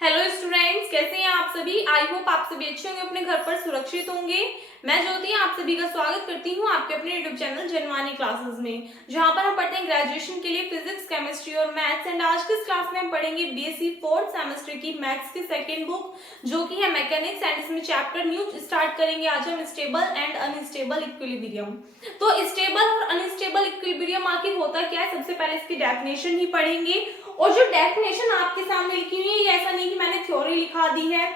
Hello students, कैसे हैं आप सभी। आई होप आप सभी अच्छे होंगे, अपने घर पर सुरक्षित होंगे। मैं ज्योति आप सभी का स्वागत करती हूं आपके अपने यूट्यूब चैनल जनवानी क्लासेस में, जहां पर हम पढ़ते हैं ग्रेजुएशन के लिए फिजिक्स, केमिस्ट्री और मैथ्स। एंड आज की इस क्लास में हम पढ़ेंगे बीएससी फोर्थ सेमेस्टर की मैथ्स की सेकेंड बुक, जो कि है मैकेनिक्स। एंड इसमें चैप्टर न्यू स्टार्ट करेंगे आज हम, स्टेबल एंड अनस्टेबल इक्विलिब्रियम। तो स्टेबल और अनस्टेबल इक्विलिब्रियम आखिर होता क्या है, सबसे पहले इसकी डेफिनेशन ही पढ़ेंगे। और जो डेफिनेशन आपके सामने लिखी हुई है, ये ऐसा नहीं कि मैंने थ्योरी लिखा दी है,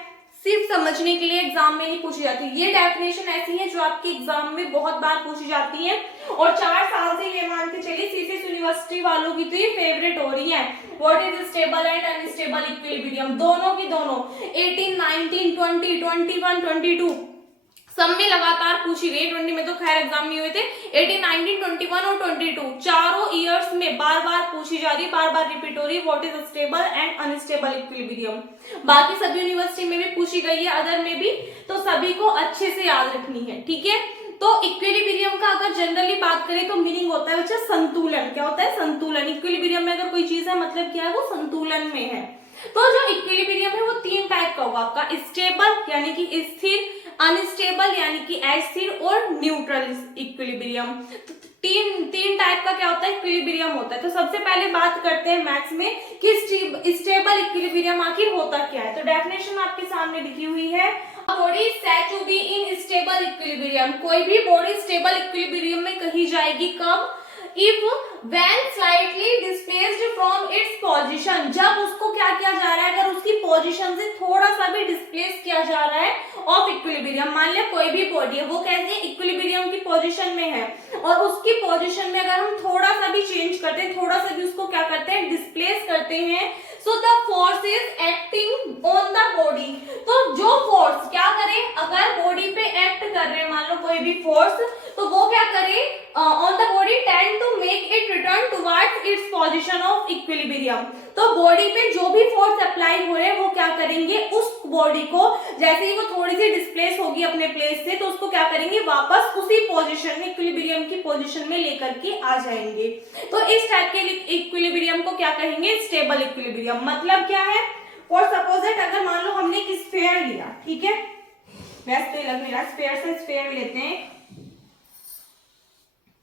सिर्फ समझने के लिए एग्जाम में नहीं पूछी जाती। ये डेफिनेशन ऐसी है जो आपके एग्जाम में बहुत बार पूछी जाती है, और 4 साल से ये मान के चलिए सीसीएस यूनिवर्सिटी वालों की तो ये फेवरेट हो रही है। What is stable and unstable equilibrium, दोनों की दोनों 18, 19, 20, 21, 22 सब में लगातार पूछी गई। 20 में तो खैर एग्जाम नहीं हुए थे। 18, 19, 21 और 22 चारों ईयर्स में बार बार पूछी जा रही है, बार बार रिपीट हो रही है, what is stable and unstable equilibrium. बाकी सभी यूनिवर्सिटी में भी पूछी गई है, अदर में भी, तो सभी को अच्छे से याद रखनी है, ठीक है। तो इक्विलिब्रियम का अगर जनरली बात करें तो मीनिंग होता है बच्चा संतुलन। क्या होता है? संतुलन। इक्विलिब्रियम में अगर कोई चीज है मतलब क्या है, वो संतुलन में है। तो जो इक्विलिब्रियम है वो 3 टाइप का होगा आपका, स्टेबल यानी कि स्थिर, अनस्टेबल यानी कि अस्थिर, और न्यूट्रल इक्विलिब्रियम। तो तीन टाइप का क्या होता है, इक्विलिब्रियम होता है। तो सबसे पहले बात करते हैं मैथ्स में कि स्टेबल इक्विलिब्रियम आखिर होता क्या है। तो डेफिनेशन आपके सामने लिखी हुई है, body said to be in stable equilibrium. कोई भी बॉडी स्टेबल इक्विलिब्रियम में कही जाएगी कब? If when slightly displaced from its position, जब उसको क्या किया जा रहा है, अगर उसकी पोजीशन से थोड़ा सा भी डिस्प्लेस किया जा रहा है ऑफ इक्विलिब्रियम। मान लिया कोई भी बॉडी है, वो कैसे इक्विलिब्रियम की पोजीशन में है, और उसकी पोजीशन में अगर हम थोड़ा सा भी चेंज करते हैं, थोड़ा सा भी उसको क्या करते हैं, डिस्प्लेस करते हैं, so the force is acting on the body. तो जो फोर्स क्या करे, अगर बॉडी पे एक्ट कर रहे हैं मान लो कोई भी फोर्स, तो वो क्या करे, on the body tend to make it return towards its position of equilibrium. तो बॉडी पे जो भी फोर्स अप्लाई हो रहे हैं वो क्या करेंगे, उस बॉडी को जैसे ही वो थोड़ी सी डिस्प्लेस होगी अपने प्लेस से, तो उसको क्या करेंगे, वापस उसी पोजीशन में, इक्विलिब्रियम की पोजीशन में लेकर के आ जाएंगे। तो इस टाइप के इक्विलिब्रियम को क्या कहेंगे, स्टेबल इक्विलिब्रियम। मतलब क्या है, फॉर सपोज दैट अगर मान लो हमने एक स्फीयर लिया, ठीक है, वैसे तो लग मेरा स्फीयर से स्फीयर लेते हैं,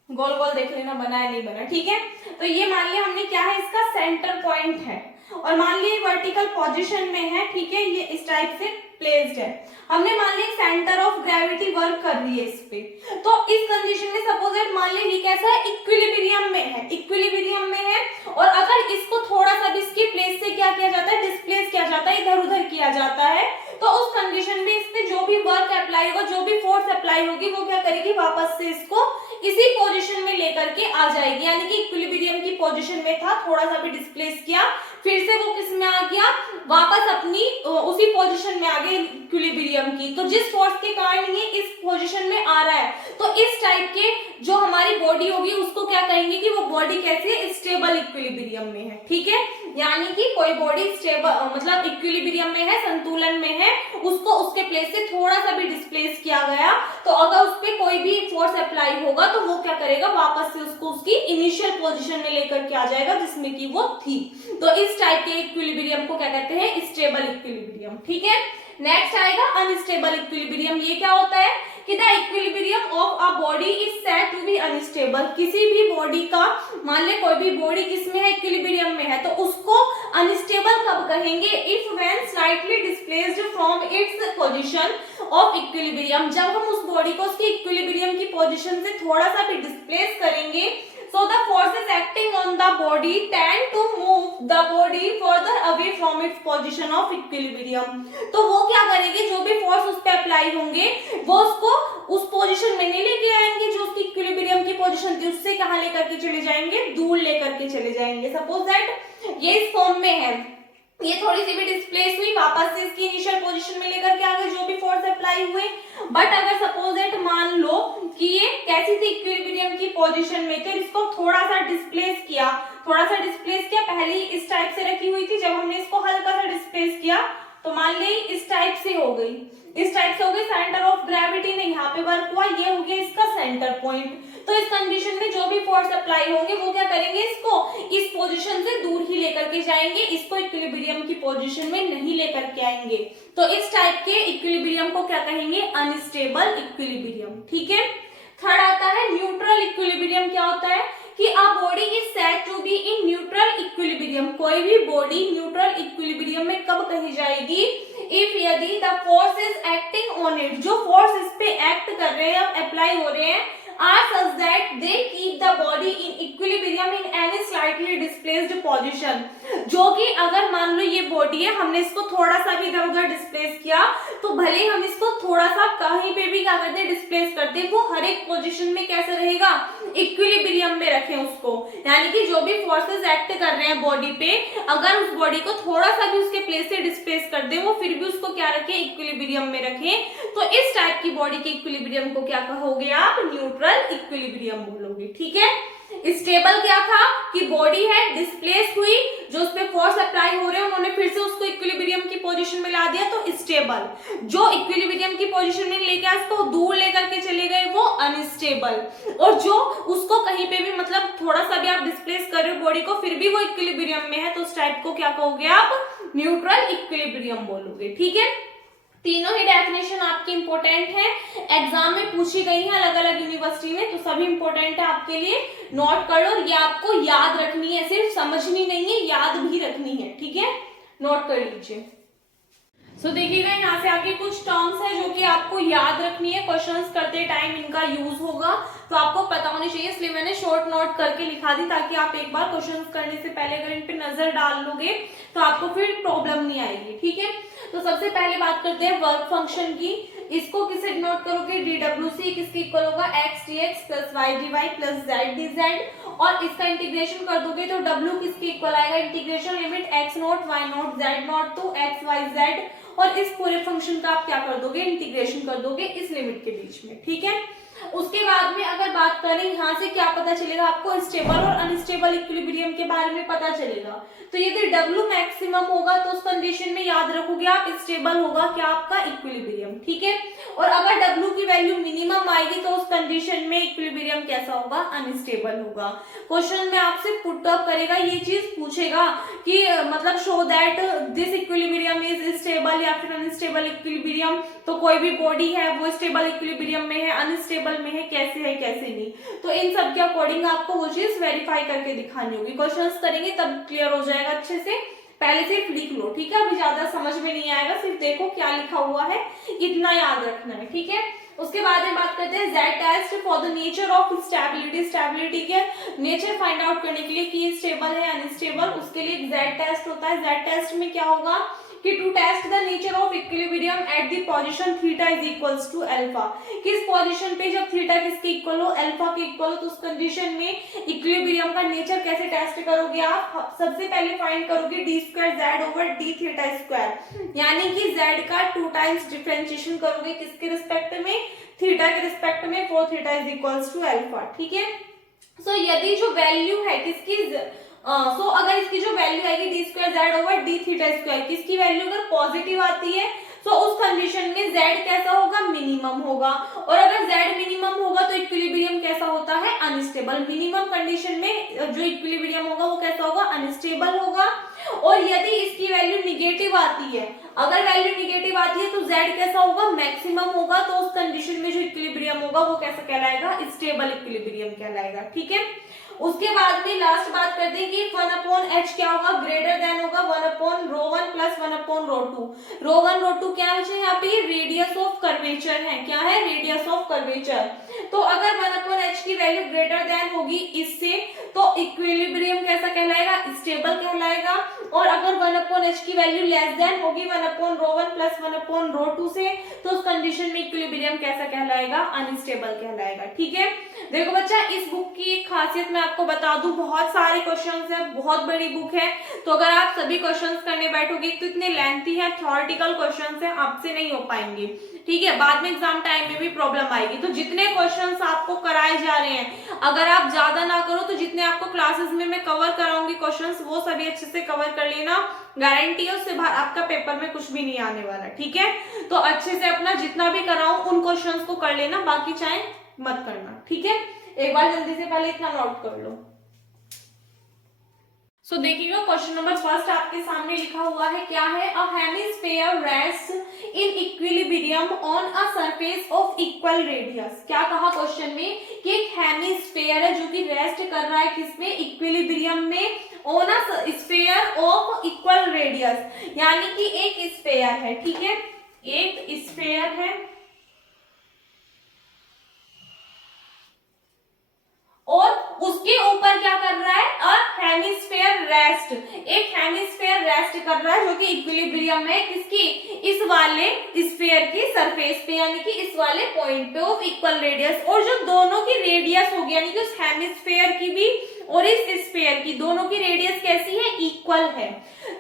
गोल गोल देख लेना बना है नहीं बना, ठीक है। तो ये मान लिया हमने क्या है, इसका सेंटर पॉइंट है, और मान लिया वर्टिकल पोजीशन में है, ठीक है, ये इस टाइप से प्लेस्ड है। हमने मान लिया सेंटर ऑफ ग्रेविटी वर्क कर रही है इस पे। तो इस कंडीशन में सपोज दैट मान लिया ये कैसा है, इक्विलिब्रियम में है, इक्विलिब्रियम में है, और अगर इसको थोड़ा सा भी इसकी प्लेस से क्या किया जाता है, डिस्प्लेस किया जाता है, इधर उधर किया जाता है, तो उस कंडीशन में इसमें जो भी वर्क अप्लाई होगा, जो भी फोर्स अप्लाई होगी, वो क्या करेगी, वापस से इसको इसी पोजीशन में लेकर के आ जाएगी। यानी कि इक्विलिब्रियम की पोजीशन में था, थोड़ा सा भी डिस्प्लेस किया, फिर से वो किस में आ गया, वापस अपनी उसी पोजीशन में आ गया इक्विलिब्रियम की। तो जिस फोर्स के कारण ये इस पोजीशन में आ रहा है, तो इस टाइप के जो हमारी बॉडी होगी उसको क्या कहेंगे कि वो बॉडी कैसी है, स्टेबल इक्विलिब्रियम में है, ठीक है। यानी कि कोई बॉडी स्टेबल मतलब इक्विलिब्रियम में है, संतुलन में है, उसको उसके प्लेस से थोड़ा सा भी डिस्प्लेस किया गया, तो अगर उस पर कोई भी फोर्स अप्लाई होगा तो वो क्या करेगा, वापस से उसको उसकी इनिशियल पोजीशन में लेकर के आ जाएगा जिसमें कि वो थी। तो इस टाइप के इक्विलिब्रियम को क्या कहते हैं, स्टेबल इक्विलिब्रियम, ठीक है। नेक्स्ट आएगा अनस्टेबल इक्विलिब्रियम। ये क्या होता है कि the equilibrium of a body is said to be unstable. किसी भी बॉडी का, मान ले कोई भी बॉडी किसमें है, इक्विलिब्रियम में है, तो उसको अनस्टेबल कब कहेंगे, if when slightly displaced from its position of equilibrium. जब हम उस बॉडी को उसकी इक्विलिब्रियम की पोजीशन से थोड़ा सा भी डिस्प्लेस करेंगे, so the forces acting on the body tend to move the body further away from its position of equilibrium। तो वो क्या करेंगे, जो भी फोर्स उस पे अप्लाई होंगे वो उसको उस पोजीशन में नहीं लेके आएंगे, जो उसकी इक्विलिब्रियम की पोजीशन थी उससे कहाँ लेकर के चले जाएंगे, दूर लेकर के चले जाएंगे। सपोज दैट ये इस फॉर्म में है, ये थोड़ी सी भी डिस्प्लेस हुई, वापस से इसकी इनिशियल पोजीशन में लेकर के आ गए जो भी फोर्स अप्लाई हुए। बट अगर सपोज दैट मान लो कि ये कैसी थी, इक्विलिब्रियम की पोजीशन में, तो इसको थोड़ा सा डिस्प्लेस किया, थोड़ा सा डिस्प्लेस किया, पहले ही इस टाइप से रखी हुई थी, जब हमने इसको हल्का सा डिस्प्लेस किया तो मान ली इस टाइप से हो गई। इस टाइप से हो गया सेंटर ऑफ ग्रेविटी, नहीं यहाँ पे वर्क हुआ, ये हो गया इसका सेंटर पॉइंट। तो इस कंडीशन में जो भी फोर्स अप्लाई होंगे वो क्या करेंगे, इसको इस पोजीशन से दूर ही लेकर के जाएंगे, इसको इक्विलिब्रियम की पोजीशन में नहीं लेकर के आएंगे। तो इस टाइप के इक्विलिब्रियम को क्या कहेंगे, अनस्टेबल इक्विलिब्रियम। ठीक है। थर्ड आता है न्यूट्रल इक्विलिब्रियम। क्या होता है कि a body is said to be in neutral equilibrium. कोई भी बॉडी न्यूट्रल इक्विलिब्रियम में कब कही जाएगी, इफ यदि the force is acting on it, जो फोर्स इस पे एक्ट कर रहे हैं, अप्लाई हो रहे हैं, are such that they keep the body in equilibrium in any slightly displaced position। जो कि अगर मान लो ये बॉडी है, हमने इसको थोड़ा सा भी इधर उधर डिस्प्लेस किया, तो भले हम इसको थोड़ा सा कहीं पे भी क्या करते हैं, डिस्प्लेस करते हैं, वो हर एक पोजीशन में कैसे रहेगा, इक्विलिब्रियम में रखें उसको। यानी कि जो भी फोर्सेस एक्ट कर रहे हैं बॉडी पे, अगर उस बॉडी को थोड़ा सा भी उसके प्लेस से डिस्प्लेस कर दे, वो फिर भी उसको क्या रखें, इक्विलिब्रियम में रखें। तो इस टाइप की बॉडी के इक्विलिब्रियम को क्या कहोगे आप, न्यूट्रल इक्विलिब्रियम बोलोगे। ठीक है। स्टेबल क्या था कि बॉडी है डिस्प्लेस हुई, जो उस पे फोर्स अप्लाई हो रहे हैं उन्होंने फिर से उसको इक्विलिब्रियम की पोजीशन में ला दिया, तो स्टेबल। जो इक्विलिब्रियम की पोजीशन में लेके उसको दूर लेकर के चले गए, वो अनस्टेबल। और जो उसको कहीं पे भी मतलब थोड़ा सा भी आप डिस्प्लेस कर रहे हो बॉडी को, फिर भी वो इक्विलिब्रियम में है, तो उस टाइप को क्या कहोगे आप, न्यूट्रल इक्विलिब्रियम बोलोगे। ठीक है। तीनों ही डेफिनेशन आपकी इंपॉर्टेंट है, एग्जाम में पूछी गई है अलग अलग यूनिवर्सिटी में, तो सभी इंपॉर्टेंट है आपके लिए, नोट कर लो। और ये आपको याद रखनी है, सिर्फ समझनी नहीं है, याद भी रखनी है। ठीक है, नोट कर लीजिए। सो देखिएगा यहाँ से आगे कुछ टर्म्स है जो कि आपको याद रखनी है, क्वेश्चंस करते टाइम इनका यूज होगा, तो आपको पता होनी चाहिए, इसलिए मैंने शॉर्ट नोट करके लिखा दी, ताकि आप एक बार क्वेश्चंस करने से पहले अगर इन पे नजर डाल लोगे तो आपको फिर प्रॉब्लम नहीं आएगी। ठीक है। तो सबसे पहले बात करते हैं वर्क फंक्शन की। इसको किसे डिनोट करोगे, DWC, किसके इक्वल होगा, x dx plus y dy plus z dz। और इसका इंटीग्रेशन कर दोगे तो W किसके इक्वल आएगा, integration limit x not y not z not to x y z। और इस पूरे फंक्शन का आप क्या कर दोगे, इंटीग्रेशन कर दोगे इस लिमिट के बीच में। ठीक है। उसके बाद में अगर बात करें यहाँ से क्या पता चलेगा आपको, स्टेबल और अनस्टेबल इक्विलिब्रियम के बारे में पता चलेगा। तो यदि W मैक्सिमम होगा तो उस कंडीशन में याद रखोगे आप, स्टेबल होगा क्या आपका, इक्विलिब्रियम। ठीक है। और अगर W की वैल्यू मिनिमम आएगी तो उस कंडीशन में इक्विलिब्रियम कैसा होगा, अनस्टेबल होगा। क्वेश्चन में आपसे पुट अप करेगा, ये चीज पूछेगा कि मतलब show that this equilibrium is stable या फिर अनस्टेबल इक्विलिब्रियम। तो कोई भी बॉडी है वो स्टेबल इक्विलिब्रियम में है, अनस्टेबल में है, कैसे नहीं। तो इन सब के अकॉर्डिंग आपको वो चीज वेरीफाई करके दिखानी होगी। क्वेश्चंस करेंगे तब क्लियर हो जाएगा अच्छे से, पहले सिर्फ लिख लो। ठीक है। अभी ज्यादा समझ में नहीं आएगा, सिर्फ देखो क्या लिखा हुआ है, इतना याद रखना है। ठीक है। उसके बाद में बात करते हैं Z test for the nature of stability. Stability के नेचर फाइंड आउट करने के लिए कि स्टेबल है अनस्टेबल, उसके लिए Z टेस्ट होता है। Z टेस्ट में क्या होगा कि to test the nature of equilibrium at the position theta is equals to alpha. किस पोजीशन पे जब थीटा किसके इक्वल हो, अल्फा के इक्वल हो, तो उस कंडीशन में इक्विलिब्रियम का नेचर कैसे टेस्ट करोगे आप, सबसे पहले फाइंड करोगे d square z over d theta square, यानी कि z का 2 टाइम्स डिफरेंशिएशन करोगे किसके रिस्पेक्ट में, थीटा के रिस्पेक्ट में, for theta is equals to alpha. ठीक है। सो यदि जो वैल्यू है किसकी अगर इसकी जो वैल्यू आएगी D square Z over D theta square, किसकी वैल्यू अगर पॉजिटिव आती है तो उस कंडीशन में z कैसा होगा, मिनिमम होगा। और अगर z मिनिमम होगा तो इक्विलिब्रियम कैसा होता है, अनस्टेबल। मिनिमम कंडीशन में जो इक्विलिब्रियम होगा वो कैसा होगा, अनस्टेबल होगा। और यदि इसकी वैल्यू निगेटिव आती है, अगर वैल्यू निगेटिव आती है तो z कैसा होगा, मैक्सिमम होगा। तो उस कंडीशन में जो इक्विलिब्रियम होगा वो कैसा कहलाएगा, स्टेबल इक्विलिब्रियम कहलाएगा। ठीक है। उसके बाद में लास्ट बात करते हैं कि 1/h क्या होगा, ग्रेटर देन होगा 1/ρ1 प्लस 1/ρ2। ρ1 ρ2 क्या है यहाँ पे, रेडियस ऑफ कर्वेचर है। क्या है, रेडियस ऑफ कर्वेचर। तो अगर 1/h की वैल्यू ग्रेटर देन होगी इससे, तो इक्विलिब्रियम कैसा कहलाएगा, स्टेबल कहलाएगा। और अगर 1/h की वैल्यू लेस देन होगी 1/ρ1 प्लस 1/ρ2 से, तो उस कंडीशन में इक्विलिब्रियम कैसा कहलाएगा, अनस्टेबल कहलाएगा। ठीक है। देखो बच्चा, इस बुक की एक खासियत मैं आपको बता दूं, बहुत सारे क्वेश्चंस है, बहुत बड़ी बुक है, तो अगर आप सभी क्वेश्चंस करने बैठोगे तो इतने लेंथी है, थ्योरेटिकल क्वेश्चंस है, आपसे नहीं हो पाएंगे। ठीक है। बाद में एग्जाम टाइम में भी प्रॉब्लम आएगी। तो जितने क्वेश्चंस आपको कराए जा रहे हैं, अगर आप ज्यादा ना करो तो जितने आपको क्लासेस में मैं कवर कराऊंगी क्वेश्चंस, वो सभी अच्छे से कवर कर लेना। गारंटी है उससे बाहर आपका पेपर में कुछ भी नहीं आने वाला, ठीक है। तो अच्छे से अपना जितना भी कराऊं उन क्वेश्चंस को कर लेना, बाकी चाहे मत करना, ठीक है। एक बार जल्दी से पहले इतना नोट कर लो। सो देखिएगा क्वेश्चन नंबर फर्स्ट आपके सामने लिखा हुआ है, क्या है, अ hemisphere rest in equilibrium on a surface of equal radius. क्या कहा क्वेश्चन में कि एक हेमिस्फीयर है जो कि रेस्ट कर रहा है किसमें, इक्विलिब्रियम में, on a sphere of equal radius, यानी कि एक स्फीयर है, ठीक है, एक स्फीयर है और उसके ऊपर क्या कर रहा है, अ हेमिस्फीयर रेस्ट, एक हेमिस्फीयर रेस्ट कर रहा है जो कि इक्विलिब्रियम है किसकी, इस वाले स्फीयर की सरफेस पे, यानी कि इस वाले पॉइंट पे ऑफ इक्वल रेडियस, और जो दोनों की रेडियस होगी यानी कि उस हेमिस्फीयर की भी और इस स्फीयर की दोनों की रेडियस कैसी है, इक्वल है।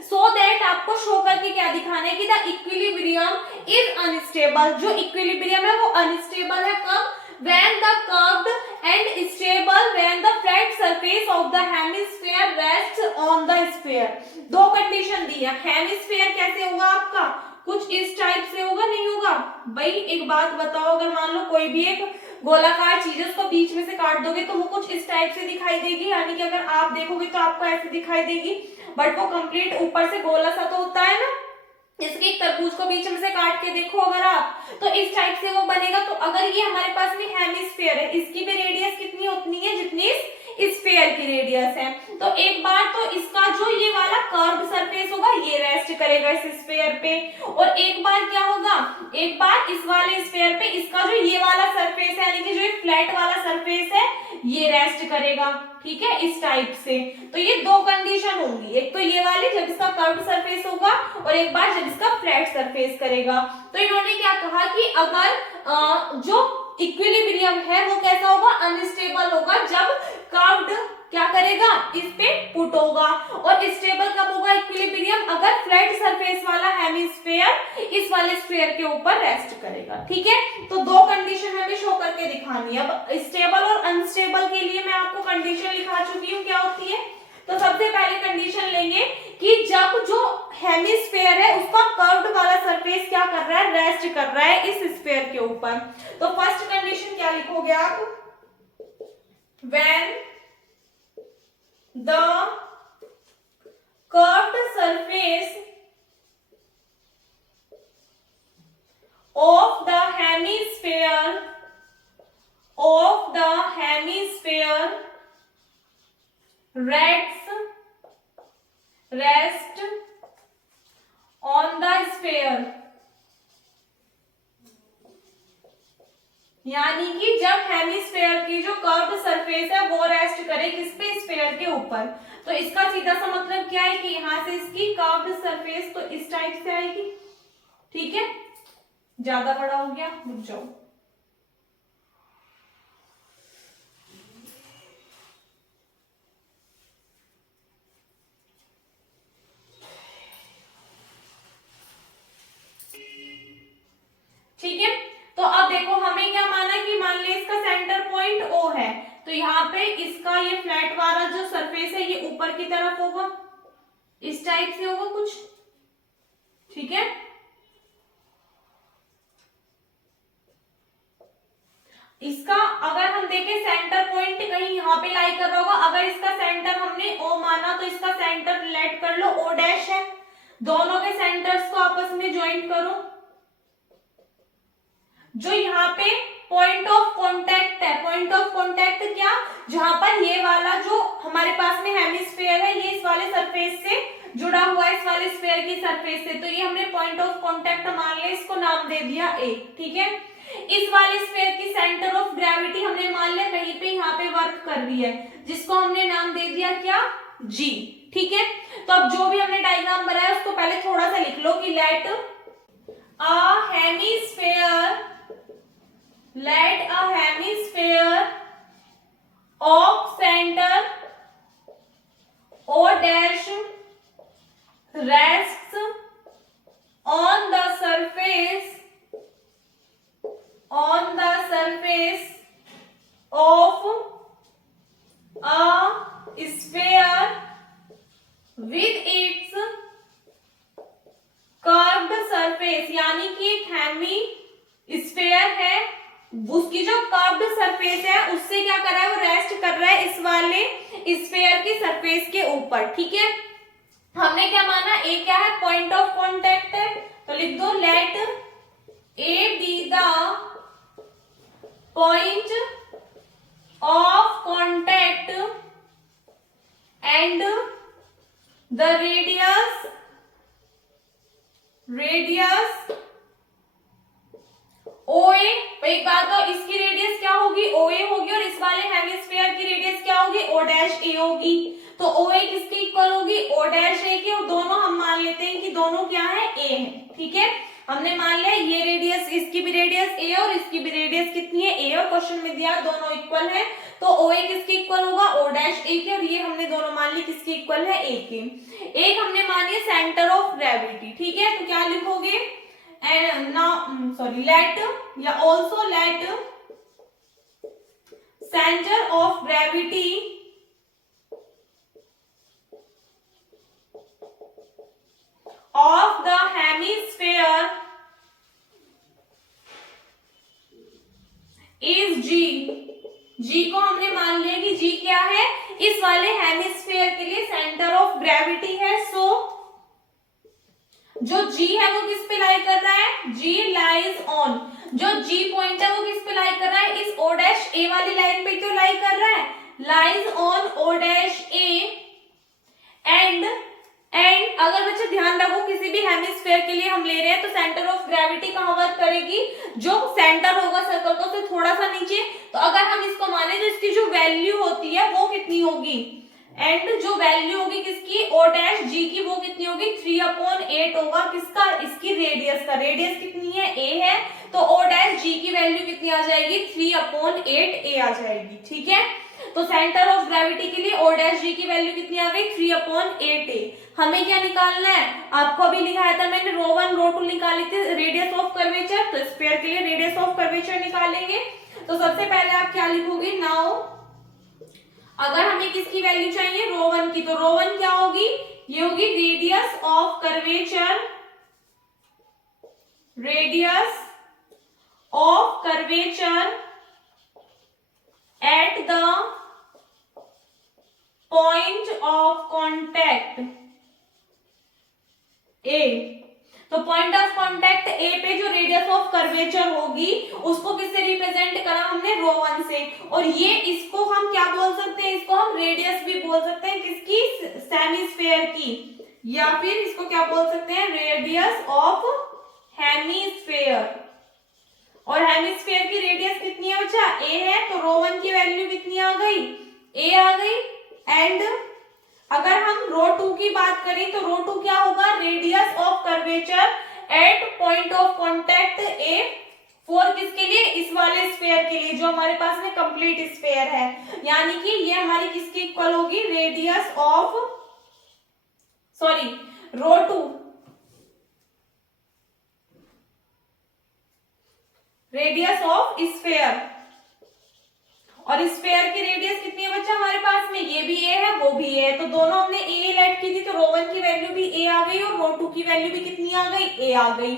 सो दैट आपको शो करके क्या दिखाना है कि द इक्विलिब्रियम इज अनस्टेबल, जो इक्विलिब्रियम है वो अनस्टेबल है कब, when the curved and stable when the flat surface of the hemisphere rests on the sphere। दो कंडीशन दी है, हेमिस्फीयर कैसे होगा आपका, कुछ इस टाइप से होगा, नहीं होगा भाई। एक बात बताओ, अगर मान लो कोई भी एक गोलाकार चीज है उसको बीच में से काट दोगे तो वो कुछ इस टाइप से दिखाई देगी, यानी कि अगर आप देखोगे तो आपको ऐसे दिखाई देगी, बट वो कंप्लीट ऊपर से गोला सा तो होता है ना। इसके एक तरबूज को बीच में से काट के देखो अगर आप, तो इस टाइप से वो बनेगा। तो अगर ये हमारे पास में हेमिस्फीयर है, इसकी भी रेडियस कितनी उतनी है जितनी इस स्फीयर की रेडियस है। तो एक बार तो इसका जो ये वाला कर्व सरफेस होगा ये रेस्ट करेगा इस स्फीयर पे, और एक बार क्या होगा, एक बार इस वाले स्फीयर पे इसका जो ये वाला सरफेस है यानी कि जो फ्लैट वाला सरफेस है ये रेस्ट करेगा, ठीक है, इस टाइप से। तो ये दो कंडीशन होंगी, एक तो ये वाली जब इसका कर्व्ड सरफेस होगा और एक बार जब इसका फ्लैट सरफेस करेगा। तो इन्होंने क्या कहा कि अगर जो इक्विलिब्रियम है वो कैसा होगा, अनस्टेबल होगा जब कर्व्ड क्या करेगा, इस पे पुट होगा, और स्टेबल कब होगा इक्विलिब्रियम, अगर फ्लैट सरफेस वाला हेमिस्फीयर इस वाले स्फीयर के ऊपर रेस्ट करेगा, ठीक है। तो दो कंडीशन हमें शो करके दिखानी है। अब स्टेबल और अनस्टेबल के लिए मैं आपको कंडीशन लिखा चुकी हूँ, क्या होती है। तो सबसे पहले कंडीशन लेंगे कि जब जो हेमिस्फीयर है उसका कर्व्ड वाला सरफेस क्या कर रहा है, रेस्ट कर रहा है इस स्फीयर के ऊपर। तो फर्स्ट कंडीशन क्या लिखोगे आप, when the curved surface of the hemisphere rest on the sphere, यानी कि जब हेमिस्फीयर की जो कर्व्ड सरफेस है वो रेस्ट करे किस पे, स्फीयर के ऊपर। तो इसका सीधा सा मतलब क्या है कि यहां से इसकी कर्व्ड सरफेस तो इस टाइप से आएगी, ठीक है, ज्यादा बड़ा हो गया, रुक जाओ। ठीक है, तो अब देखो हमें क्या माना कि मान लिया इसका सेंटर पॉइंट O है, तो यहाँ पे इसका ये फ्लैट वाला जो सरफेस है ये ऊपर की तरफ होगा, इस टाइप से होगा कुछ, ठीक है। इसका अगर हम देखें सेंटर पॉइंट कहीं यहाँ पे लाई कर रहा होगा, अगर इसका सेंटर हमने O माना तो इसका सेंटर लेट कर लो O डैश है, दोनों के सेंटर्स को आपस में ज्वाइंट करो। जो यहाँ पे पॉइंट ऑफ कांटेक्ट है, पॉइंट ऑफ कांटेक्ट क्या, जहां पर ये वाला जो हमारे पास में हेमिस्फीयर है ये इस वाले सरफेस से जुड़ा हुआ है, इस वाले स्फीयर की सरफेस से, तो ये हमने पॉइंट ऑफ कांटेक्ट मान लिया, इसको नाम दे दिया A, ठीक है। इस वाले स्फीयर की सेंटर ऑफ ग्रेविटी हमने मान लिया कहीं पे यहाँ पे वर्क कर रही है, जिसको हमने नाम दे दिया क्या, G, ठीक है। तो अब जो भी हमने डायग्राम बनाया उसको पहले थोड़ा सा लिख लो कि let a hemisphere of center O dash rests on the surface of a sphere with its surface यानी कि एक हेमी स्फीयर है, उसकी जो कर्व्ड सरफेस है उससे क्या कर रहा है, वो रेस्ट कर रहा है इस वाले स्फीयर की सरफेस के ऊपर। ठीक है, हमने क्या माना, ए क्या है, पॉइंट ऑफ कांटेक्ट है, तो लिख दो let A be the point of contact and the radius OA। एक बात तो इसकी रेडियस क्या होगी, OA होगी, और इस वाले हेमिस्फीयर की रेडियस क्या होगी, O' A होगी। तो OA किसके इक्वल होगी, O' के, और दोनों हम मान लेते हैं कि दोनों क्या है, A है। ठीक है, हमने मान लिया ये रेडियस, इसकी भी रेडियस A और इसकी भी रेडियस कितनी है, A, और क्वेश्चन में दिया दोनों इक्वल है, तो OA किसके इक्वल होगा, O' के, और ये हमने दोनों मान ली किसके इक्वल है, A के। एक हमने मान लिया सेंटर ऑफ ग्रेविटी। ठीक है, तो क्या लिखोगे, and now let या also let center of gravity of the hemisphere is G को हमने मान लिया कि G क्या है, इस वाले हेमिस्फीयर के लिए सेंटर ऑफ ग्रेविटी है। सो जो G है वो किस पे लाई कर रहा है, G लाइज ऑन, जो G पॉइंट है वो किस पे लाई कर रहा है, इस O' वाली लाइन पे तो लाई कर रहा है, लाइज ऑन O' एंड अगर बच्चे ध्यान रखो किसी भी हेमिस्फीयर के लिए हम ले रहे हैं तो सेंटर ऑफ ग्रेविटी कहां वर्क करेगी, जो सेंटर होगा सर्कल का उससे थोड़ा सा नीचे। तो अगर हम इसको माने तो इसकी जो वैल्यू होती है वो कितनी होगी, एंड जो वैल्यू होगी किसकी, O' G की, वो कितनी होगी, 3/8 होगा, किसका, इसकी रेडियस का। रेडियस कितनी है, A है, तो O' G की वैल्यू कितनी आ जाएगी, 3/8 A आ जाएगी। ठीक है, तो सेंटर ऑफ ग्रेविटी के लिए O' G की वैल्यू कितनी आ गई, 3/8 A। हमें क्या निकालना है, आपको अभी लिखाया था मैंने, ρ1 ρ2 निकाली थी, रेडियस ऑफ कर्वेचर, तो स्फीयर के लिए रेडियस ऑफ कर्वेचर निकालेंगे। तो सबसे पहले आप क्या लिखोगे, नाउ अगर हमें किसकी वैल्यू चाहिए, ρ1 की, तो ρ1 क्या होगी, ये होगी radius of curvature, radius of curvature at the point of contact A। तो पॉइंट ऑफ कांटेक्ट A पे जो रेडियस ऑफ कर्वेचर होगी उसको किससे रिप्रेजेंट करा हमने, ρ1 से, और ये इसको हम क्या बोल सकते हैं, इसको हम रेडियस भी बोल सकते हैं, किसकी, सेमीस्फीयर की, या फिर इसको क्या बोल सकते हैं, रेडियस ऑफ हेमिस्फीयर। और हेमिस्फीयर की रेडियस कितनी है बच्चा, A है, तो ρ1 की वैल्यू कितनी आ गई, A आ गई। एंड अगर हम ρ2 की बात करें तो ρ2 क्या होगा, radius of curvature at point of contact A, for किसके लिए, इस वाले स्फीयर के लिए जो हमारे पास में कंप्लीट स्फीयर है, यानी कि ये हमारी किसकी इक्वल होगी, radius of, sorry ρ2, radius of sphere, और स्फीयर की रेडियस कितनी है बच्चा हमारे पास में, ये भी A है वो भी A है, तो दोनों हमने A लेट की थी, तो ρ1 की वैल्यू भी A आ गई और ρ2 की वैल्यू भी कितनी आ गई, A आ गई।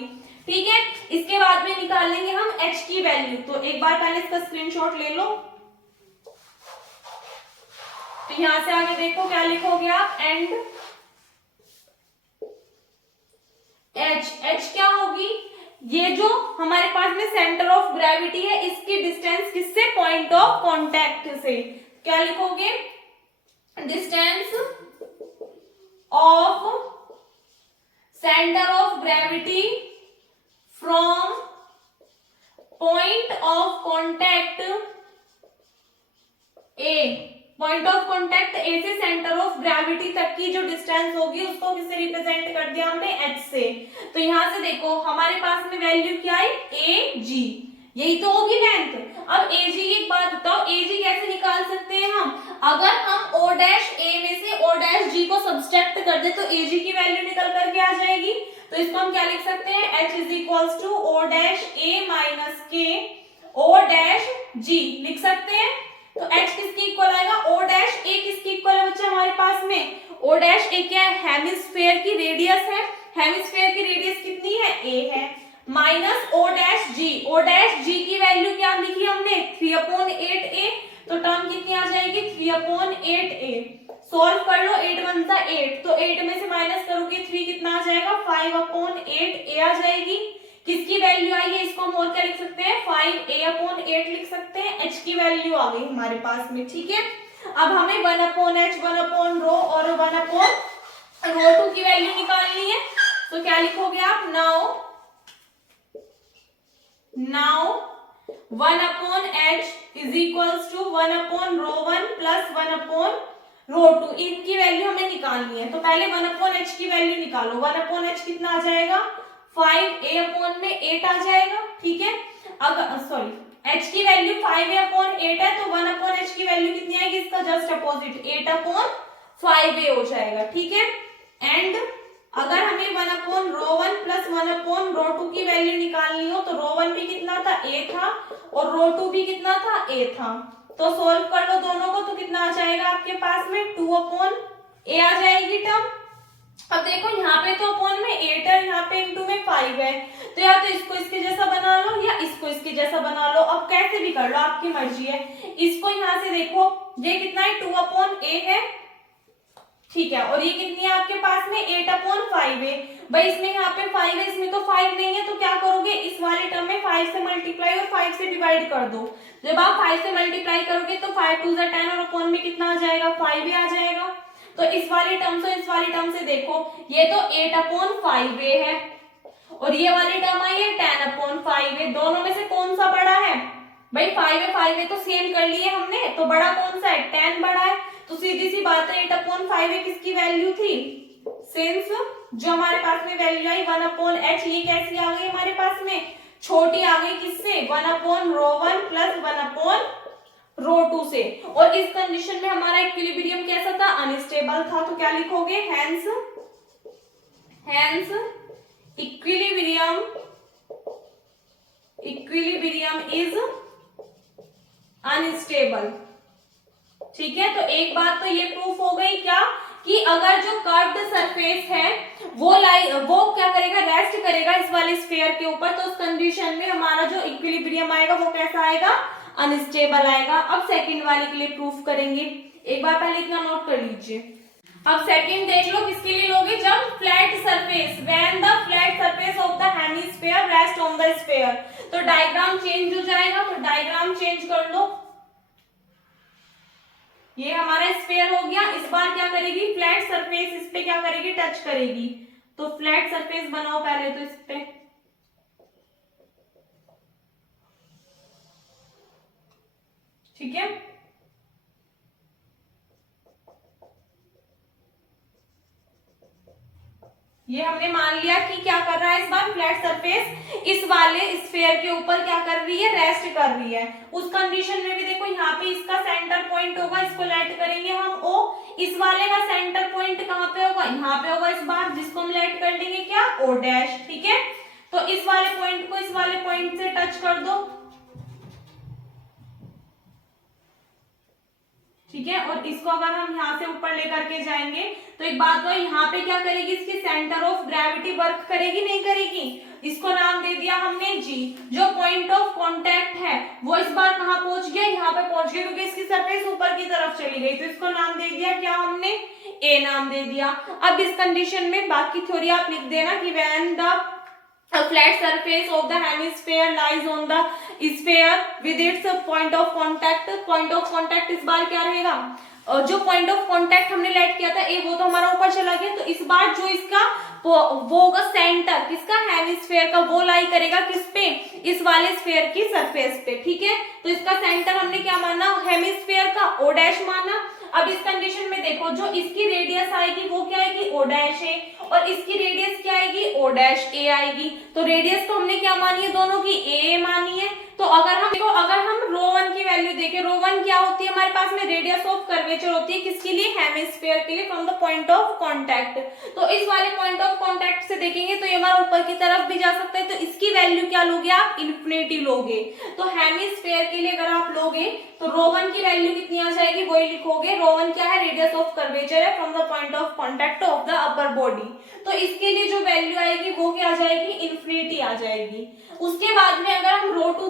ठीक है, इसके बाद में निकाल लेंगे हम H की वैल्यू, तो एक बार पहले इसका स्क्रीनशॉट ले लो। तो यहां से आगे देखो क्या लिखोगे आप, एंड H क्या होगी, ये जो हमारे पास में सेंटर ऑफ ग्रेविटी है इसकी डिस्टेंस किससे, पॉइंट ऑफ कांटेक्ट से, क्या लिखोगे, distance of centre of gravity from point of contact A, point of contact A से सेंटर ऑफ ग्रेविटी तक की जो डिस्टेंस होगी उसको किससे रिप्रेजेंट कर दिया हमने, H से। तो यहां से देखो हमारे पास में वैल्यू क्या है, AG, यही तो होगी लेंथ। अब AG की एक बात बताओ, AG कैसे निकाल सकते हैं हम, अगर हम O' A में से O' G को सब्सट्रैक्ट कर दे तो AG की वैल्यू निकल करके आ जाएगी। तो इसको हम क्या लिख सकते हैं, H is equals to O' A minus K O' G लिख सकते हैं। तो H किसकी इक्वल आएगा, O' A किसकी इक्वल है बच्चा हमारे पास में, O' A क्या है, हेमिस्फीयर की रेडियस है, हेमिस्फीयर की रेडियस कितनी है, ए है, माइनस ओ डैश जी की वैल्यू क्या लिखी हमने 3/8a, तो टर्म कितनी आ जाएगी 3/8a। सॉल्व कर लो, 8 1 जा 8, तो 8 में से माइनस करोगे 3 कितना आ जाएगा 5/8a आ जाएगी। किसकी वैल्यू आई है, इसको हम और क्या लिख सकते हैं 5a/8 लिख सकते हैं, h की वैल्यू आ गई हमारे पास में। ठीक है, अब हमें 1/h 1/रो और 1/रो2 की वैल्यू निकालनी है, तो क्या लिखोगे आप, now 1/h is equals to 1/रो1 प्लस 1/रो2, इनकी वैल्यू हमें निकालनी है। तो पहले 1/h की वैल्यू निकालो, 1/h कितना आ जाएगा 5a/8 आ जाएगा। ठीक है, अगर सॉरी h की वैल्यू 5a/8 है, तो 1/h की वैल्यू कितनी आएगी, इसका जस्ट अपोजिट 8/5a हो जाएगा। ठीक है, एंड अगर हमें 1/रो1 प्लस 1/रो2 की वैल्यू निकालनी हो, तो रो1 भी कितना था a था और रो2 भी कितना था a था, तो सोल्व कर लो दोनों को, तो कितना आ जाएगा आपके पास में 2/a आ जाएगी टर्म। अब देखो यहाँ पे तो अपॉन में 8 है, यहाँ पे इंटू में 5 है, तो या तो इसको इसके जैसा बना लो या इसको इसके जैसा बना लो, अब कैसे भी कर लो आपकी मर्जी है। इसको यहाँ से देखो, ये कितना है 2/a है, ठीक है, और ये कितनी है आपके पास में 8/5 है। भाई इसमें यहाँ पे 5 है, इसमें तो 5 नहीं है, तो क्या करोगे इस वाले टर्म में 5 से मल्टीप्लाई और 5 से डिवाइड कर दो। जब आप 5 से मल्टीप्लाई करोगे तो 5 2 10 और अपॉन में कितना आ जाएगा 5 आ जाएगा। तो इस वाले टर्म से इस वाले टर्म से देखो, ये तो 8/5 है और ये वाली टर्म आई है 10/5 है, दोनों में से कौन सा बड़ा है, भाई 5 है तो सेम कर लिए हमने, तो बड़ा कौन सा है 10 बड़ा है, तो सीधी सी बात है 8/5 है किसकी वैल्यू थी, सिंस जो हमारे पास में वैल्यू आई 1/h, ये कैसी आ गई हमारे पास में छोटी आ गई, किससे 1/रो1 प्लस 1/रो2 से, और इस कंडीशन में हमारा इक्विलिब्रियम कैसा था, अनस्टेबल था, तो क्या लिखोगे हेंस इक्विलिब्रियम इज अनस्टेबल। ठीक है, तो एक बात तो ये प्रूफ हो गई क्या, कि अगर जो कर्व्ड सरफेस है वो क्या करेगा, रेस्ट करेगा इस वाले स्फीयर के ऊपर, तो उस कंडीशन में हमारा जो इक्विलिब्रियम आएगा वो कैसा आएगा, अनस्टेबल आएगा। अब सेकंड वाले के लिए प्रूफ करेंगे, एक बार पहले इतना नोट कर लीजिए। अब सेकंड देख लो, किसके लिए लोगे, जब flat surface, when the flat surface of the hemisphere rest on the sphere, तो डायग्राम चेंज हो जाएगा, तो डायग्राम चेंज कर लो, ये हमारा स्फीयर हो गया, इस बार क्या करेगी फ्लैट सरफेस इस पे क्या करेगी, टच करेगी, तो फ्लैट सरफेस बनाओ पहले तो इस पे, ठीक है, ये हमने मान लिया कि क्या कर रहा है इस बार फ्लैट सरफेस इस वाले स्फीयर के ऊपर क्या कर रही है, रेस्ट कर रही है। उस कंडीशन में भी देखो यहाँ पे इसका सेंटर पॉइंट होगा, इसको लेट करेंगे हम O, इस वाले का सेंटर पॉइंट कहाँ पे होगा, यहाँ पे होगा इस बार, जिसको हम लेट कर लेंगे क्या O डैश। ठीक है, तो इस वाले पॉइंट को इस वाले पॉइंट से टच कर दो, ठीक है, और इसको अगर हम यहाँ से ऊपर लेकर के जाएंगे तो एक बात है, यहाँ पे क्या करेगी, इसकी सेंटर ऑफ ग्रेविटी वर्क करेगी नहीं करेगी, इसको नाम दे दिया हमने G। जो पॉइंट ऑफ कांटेक्ट है वो इस बार कहाँ पहुंच गया, यहाँ पे पहुंच गया, क्योंकि इसकी सरफेस ऊपर की तरफ चली गई, तो इसको नाम दे दिया क्या हमने, A नाम दे दिया। अब इस कंडीशन में बाकी थ्योरी आप लिख देना कि when the A flat surface of the hemisphere lies on the sphere with its point of contact। point of contact इस बार क्या रहेगा, जो point of contact हमने लेट किया था A, वो तो हमारा ऊपर चला गया, तो इस बार जो इसका वो होगा सेंटर किसका, हेमिस्फीयर का, वो लाई करेगा किस पे, इस वाले स्फीयर की सरफेस पे। ठीक है, तो इसका सेंटर हमने क्या माना, हेमिस्फीयर का O डैश माना। अब इस कंडीशन में देखो, जो इसकी रेडियस आएगी वो क्या आएगी O डैश है, और इसकी रेडियस क्या आएगी O डैश A आएगी, तो रेडियस तो हमने क्या मानी है दोनों की A मानी है। तो अगर हम देखो, अगर हम रो1 की वैल्यू देखें, रो1 क्या होती है हमारे पास में, रेडियस ऑफ कर्वेचर होती है, किसके लिए, हेमिस्फीयर के लिए, from the point of contact. तो इस वाले पॉइंट ऑफ कांटेक्ट से देखेंगे तो ये हमारा ऊपर की तरफ भी जा सकता है, तो इसकी वैल्यू क्या लोगे आप, इन्फिनिटी लोगे। तो हेमिस्फीयर के लिए अगर आप लोगे तो रो1 की वैल्यू कितनी आ जाएगी, वही लिखोगे, रो1 क्या है, रेडियस ऑफ कर्वेचर है from the point of contact of the upper body, तो इसके लिए जो वैल्यू आएगी वो क्या आ जाएगी, इन्फिनिटी आ जाएगी। उसके बाद में अगर हम रो टू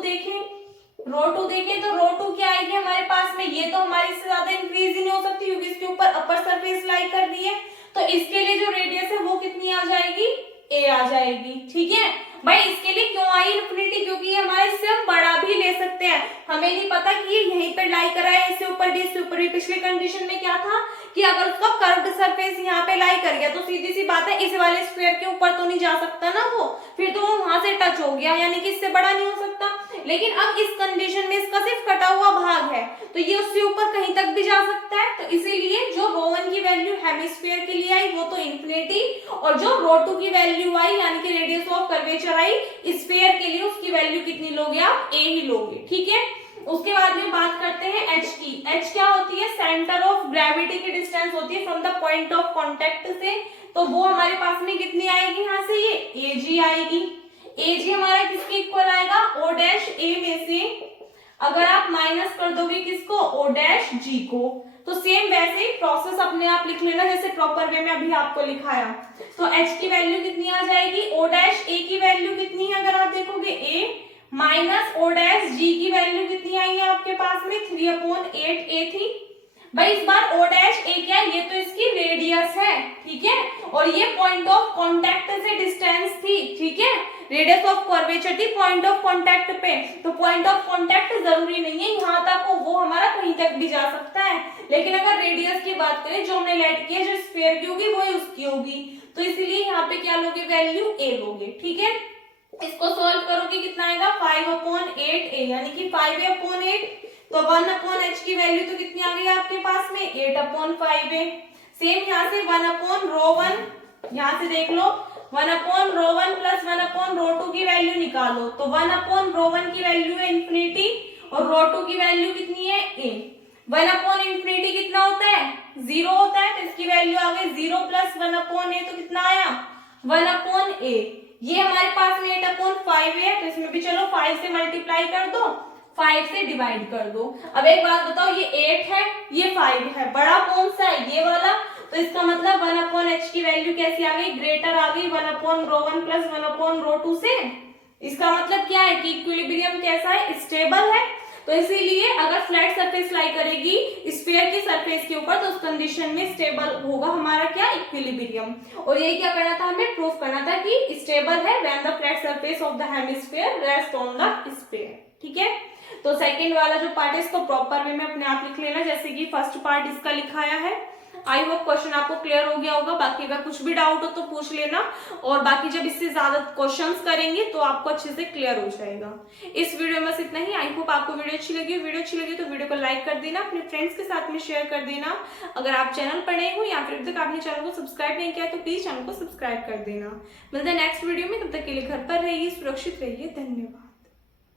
देखें तो रो टू क्या आएगी हमारे पास में, ये तो हमारी इससे ज्यादा इंक्रीज ही नहीं हो सकती क्योंकि इसके ऊपर अपर सरफेस लाई कर रही है। तो इसके लिए जो रेडियस है वो कितनी आ जाएगी, ए आ जाएगी। ठीक है भाई, इसके लिए क्यों आई इन्फिनिटी, क्योंकि ये हमारे इससे हम बड़ा भी ले सकते हैं। हमें नहीं पता कि ये यहीं पर लाई करा है, इससे ऊपर डी, इससे ऊपर भी। पिछले कंडीशन में क्या था कि अगर उसका कर्व्ड सरफेस यहाँ पे लाई कर गया तो सीधी सी बात है इस वाले स्क्वायर के ऊपर तो नहीं जा सकता ना वो, फिर तो वो वहां से टच हो गया, यानी कि इससे बड़ा नहीं हो सकता। लेकिन अब इस कंडीशन में इसका सिर्फ कटा हुआ भाग है तो ये उससे ऊपर कहीं तक भी जा सकता है। तो इसीलिए जो रो वन की वैल्यू हेमिस्फीयर के लिए आई वो तो इंफिनिटी, और जो रो टू की वैल्यू आई यानी कि radius of curvature I sphere के लिए, उसकी वैल्यू कितनी लोगे आप, ए ही लोगे। ठीक है, उसके बाद में बात करते हैं एच की। एच क्या होती है, सेंटर ऑफ ग्रेविटी की डिस्टेंस होती है from the point of contact से। तो वो हमारे पास में कितनी आएगी, यहाँ से ये ए जी आएगी। ए जी हमारा किसके इक्वल आएगा, ओ डैश ए में से अगर आप माइनस कर दोगे किसको, ओ डैश जी को। तो सेम वैसे ही प्रोसेस अपने आप लिख लेना जैसे प्रॉपर वे में अभी आपको लिखाया। तो एच की वैल्यू कितनी आ जाएगी, ओ डैश ए की वैल्यू कितनी है अगर आप देखोगे ए, माइनस ओ डैश जी की वैल्यू कितनी आई है आपके पास में 3/8 ए थी। भाई इस बार ओ डैश ए क्या है, ये तो इसकी रेडियस है। ठीक है, और ये पॉइंट ऑफ कांटेक्ट से डिस्टेंस थी। ठीक है, रेडियस ऑफ कर्वेचर थी पॉइंट ऑफ कांटेक्ट पे। तो पॉइंट ऑफ कांटेक्ट जरूरी नहीं है यहाँ तक हो, वो हमारा कहीं तक भी जा सकता है। लेकिन अगर रेडियस की बात करें जो हमने लेट की है, जो स्फीयर की होगी वो उसकी होगी। तो इसलिए यहाँ पे क्या लोगे, वैल्यू ए लोगे। ठीक है, इसको सॉल्व करोगे कितना आएगा 5/8 ए, यानी कि 5/8। तो 1/h की वैल्यू तो कितनी आ गई आपके पास में 8/5 है। सेम यहाँ से 1/ρ1, यहाँ से देख लो 1/ρ1 प्लस 1/ρ2 की वैल्यू निकालो। तो 1/ρ1 की वैल्यू है इंफिनिटी और ρ2 की वैल्यू कितनी है ए। 1/∞ कितना होता है, 0 होता है। तो इसकी वैल्यू आ गई 0 प्लस 1/a, तो कितना आया 1/a। ये हमारे पास में 8/5 है, तो इसमें भी चलो 5 से मल्टीप्लाई कर दो, 5 से डिवाइड कर दो। अब एक बात बताओ, ये 8 है, ये 5 है, बड़ा कौन सा है, ये वाला। तो इसका मतलब 1/h की वैल्यू कैसी आ गई, ग्रेटर आ गई 1/ρ1 प्लस 1/ρ2 से। इसका मतलब क्या है कि इक्विलिब्रियम कैसा है, स्टेबल है। तो इसीलिए अगर फ्लैट सरफेस लाई करेगी स्फीयर की सरफेस के ऊपर तो उस कंडीशन में स्टेबल होगा हमारा क्या, इक्विलिब्रियम। और यही क्या करना था, हमें प्रूफ करना था कि स्टेबल है when the flat surface of the hemisphere rest on the sphere. ठीक है, तो सेकंड वाला जो पार्ट है इसको प्रॉपर वे में अपने आप लिख लेना जैसे कि फर्स्ट पार्ट इसका लिखाया है। आई होप क्वेश्चन आपको क्लियर हो गया होगा। बाकी अगर कुछ भी डाउट हो तो पूछ लेना, और बाकी जब इससे ज्यादा क्वेश्चंस करेंगे तो आपको अच्छे से क्लियर हो जाएगा। इस वीडियो में बस इतना ही। आई होप आपको वीडियो अच्छी लगी। वीडियो अच्छी लगी तो वीडियो को लाइक कर देना, अपने फ्रेंड्स के साथ में शेयर कर देना। अगर आप चैनल पर नए हो या फिर अभी तक आपने चैनल को सब्सक्राइब नहीं किया तो प्लीज चैनल को सब्सक्राइब कर देना। मिलते हैं नेक्स्ट वीडियो में, तब तक के लिए घर पर रहिए, सुरक्षित रहिए। धन्यवाद।